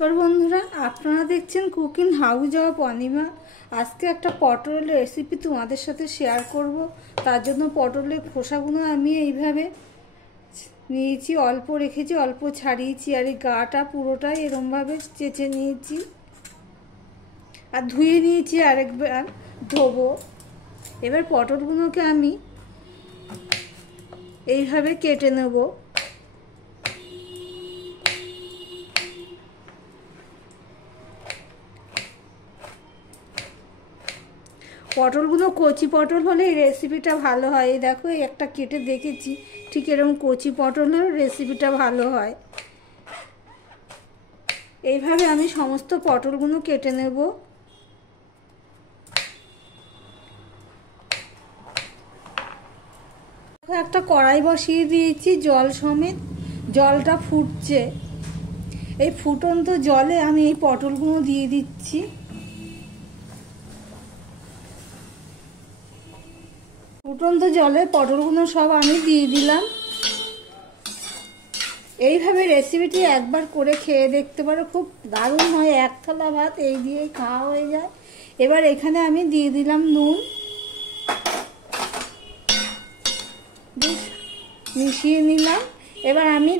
নমস্কার বন্ধুরা, আপনারা দেখছেন কুকিং হাউস অফ অনিমা। আজকে একটা পটলের রেসিপি তোমাদের সাথে শেয়ার করব। তার জন্য পটলের খোসাগুলো আমি এইভাবে নিয়েছি, অল্প রেখেছি, অল্প ছাড়িয়েছি, আর এই গাটা পুরোটাই এরমভাবে চেঁচে নিয়েছি আর ধুয়ে নিয়েছি, আরেকবার ধোবো। এবার পটলগুলোকে আমি এইভাবে কেটে নেব। পটলগুলো কচি পটল হলে এই রেসিপিটা ভালো হয়। এই দেখো, এই একটা কেটে দেখেছি, ঠিক এরকম কচি পটলের রেসিপিটা ভালো হয়। এইভাবে আমি সমস্ত পটলগুলো কেটে নেব। একটা কড়াই বসিয়ে দিয়েছি জল সমেত, জলটা ফুটছে। এই ফুটন্ত জলে আমি এই পটলগুলো দিয়ে দিচ্ছি। ফুটন্ত জলে পটলগুলো সব আমি দিয়ে দিলাম। এইভাবে রেসিপিটি একবার করে খেয়ে দেখতে পারো, খুব দারুণ হয়। এক থালা ভাত এই দিয়ে খাওয়া হয়ে যায়। এবার এখানে আমি দিয়ে দিলাম নুন, মিশিয়ে নিলাম। এবার আমি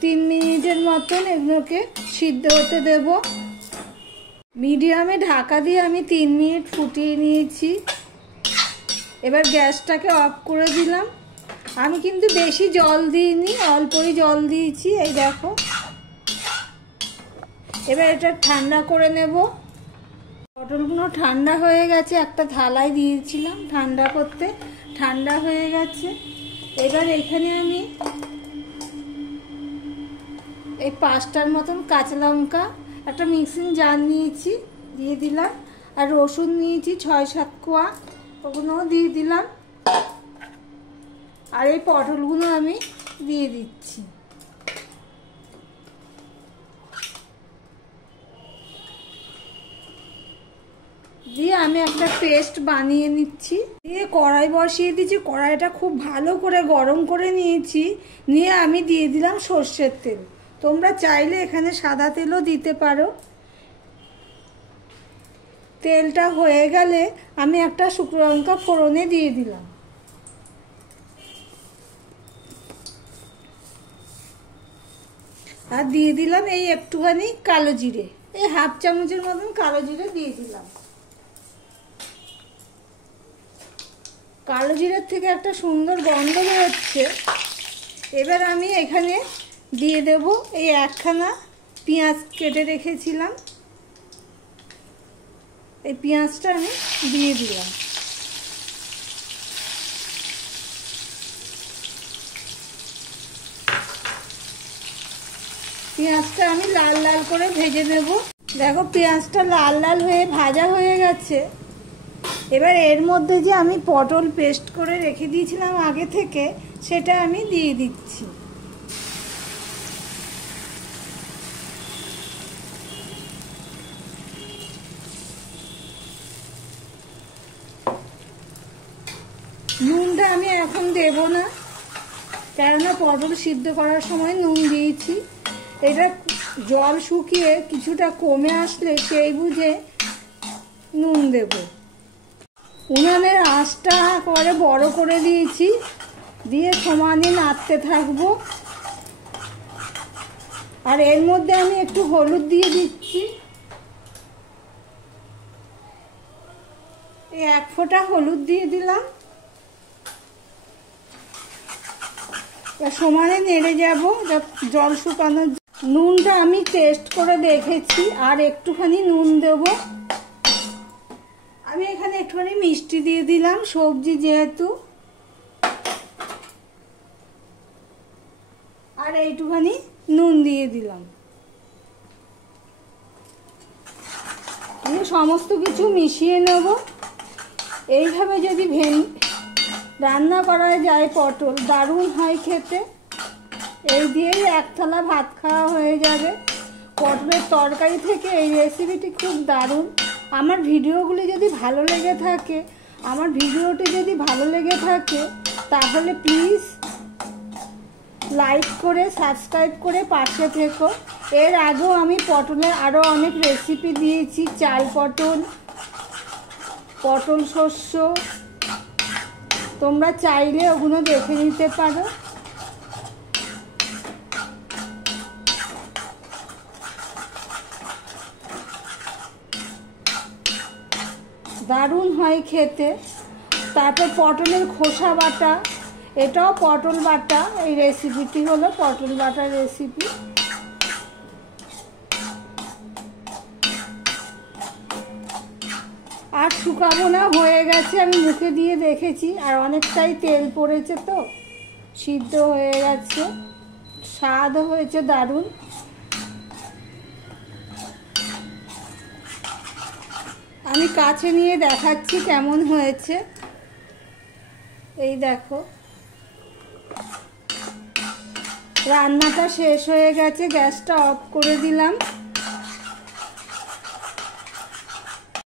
3 মিনিটের মতন এগুলোকে সিদ্ধ হতে দেব। মিডিয়ামে ঢাকা দিয়ে আমি 3 মিনিট ফুটিয়ে নিয়েছি। এবার গ্যাসটাকে অফ করে দিলাম। আমি কিন্তু বেশি জল দিইনি, অল্পই জল দিয়েছি। এই দেখো, এবার এটা ঠান্ডা করে নেব। পটলগুলো ঠান্ডা হয়ে গেছে, একটা থালায় দিয়েছিলাম ঠান্ডা করতে, ঠান্ডা হয়ে গেছে। এবার এখানে আমি এই 5টার মতন কাঁচা লঙ্কা একটা মিক্সিং জার নিয়েছি, দিয়ে দিলাম। আর রসুন নিয়েছি 6-7 কোয়া, ওগুলোও দিয়ে দিলাম। আর এই পটলগুলো আমি দিয়ে দিচ্ছি। দিয়ে আমি একটা পেস্ট বানিয়ে নিচ্ছি। দিয়ে কড়াই বসিয়ে দিচ্ছি। কড়াইটা খুব ভালো করে গরম করে নিয়েছি। নিয়ে আমি দিয়ে দিলাম সর্ষের তেল। তোমরা চাইলে এখানে সাদা তেলও দিতে পারো। তেলটা হয়ে গেলে আমি একটা শুকনো লঙ্কা ফোড়নে দিয়ে দিলাম। আর দিয়ে দিলাম এই একটুখানি কালো জিরে, এই 1/2 চামচের মতন কালো জিরে দিয়ে দিলাম। কালো জিরের থেকে একটা সুন্দর গন্ধ বেরোচ্ছে। এবার আমি এখানে দিয়ে দেব এই 1খানা পেঁয়াজ কেটে রেখেছিলাম। এই পেঁয়াজটা আমি দিয়ে দিলাম। পেঁয়াজটা আমি লাল লাল করে ভেজে নেব। দেখো, পেঁয়াজটা লাল লাল হয়ে ভাজা হয়ে গেছে। এবার এর মধ্যে যে আমি পটল পেস্ট করে রেখে দিয়েছিলাম আগে থেকে, সেটা আমি দিয়ে দিচ্ছি। নুনটা আমি এখন দেব না, কেননা পটল সিদ্ধ করার সময় নুন দিয়েছি। এটা জল শুকিয়ে কিছুটা কমে আসলে সেই বুঝে নুন দেব। উনানের আঁচটা একেবারে বড় করে দিয়েছি, দিয়ে সমানে নাড়তে থাকবো। আর এর মধ্যে আমি একটু হলুদ দিয়ে দিচ্ছি, এই 1 ফোঁটা হলুদ দিয়ে দিলাম। সমানে নেড়ে যাব জল শুকানোর। নুনটা আমি টেস্ট করে দেখেছি, আর একটুখানি নুন দেব। আমি এখানে একটুখানি মিষ্টি দিয়ে দিলাম, সবজি যেহেতু। আর এইটুখানি নুন দিয়ে দিলাম। আমি সমস্ত কিছু মিশিয়ে নেব। এইভাবে যদি রান্না করা যায় পটল, দারুণ হয় খেতে। এই দিয়েই 1 থালা ভাত খাওয়া হয়ে যাবে। পটলের তরকারি থেকে এই রেসিপিটি খুব দারুণ। আমার ভিডিওটি যদি ভালো লেগে থাকে তাহলে প্লিজ লাইক করে সাবস্ক্রাইব করে পাশে থেকো। এর আগেও আমি পটলের আরও অনেক রেসিপি দিয়েছি, চাল পটল, পটল শস্য, তোমরা চাইলে ওগুলো দেখে নিতে পারো। দারুণ হয় খেতে। তারপর পটলের খোসা বাটা, এটাও পটল বাটা। এই রেসিপিটি হলো পটল বাটার রেসিপি। আর শুকাবো না, হয়ে গেছে, আমি মুখে দিয়ে দেখেছি। আর অনেকটাই তেল পড়েছে, তো সিদ্ধ হয়ে গেছে, স্বাদও হয়েছে দারুণ। আমি কাছে নিয়ে দেখাচ্ছি কেমন হয়েছে। এই দেখো, রান্নাটা শেষ হয়ে গেছে, গ্যাসটা অফ করে দিলাম।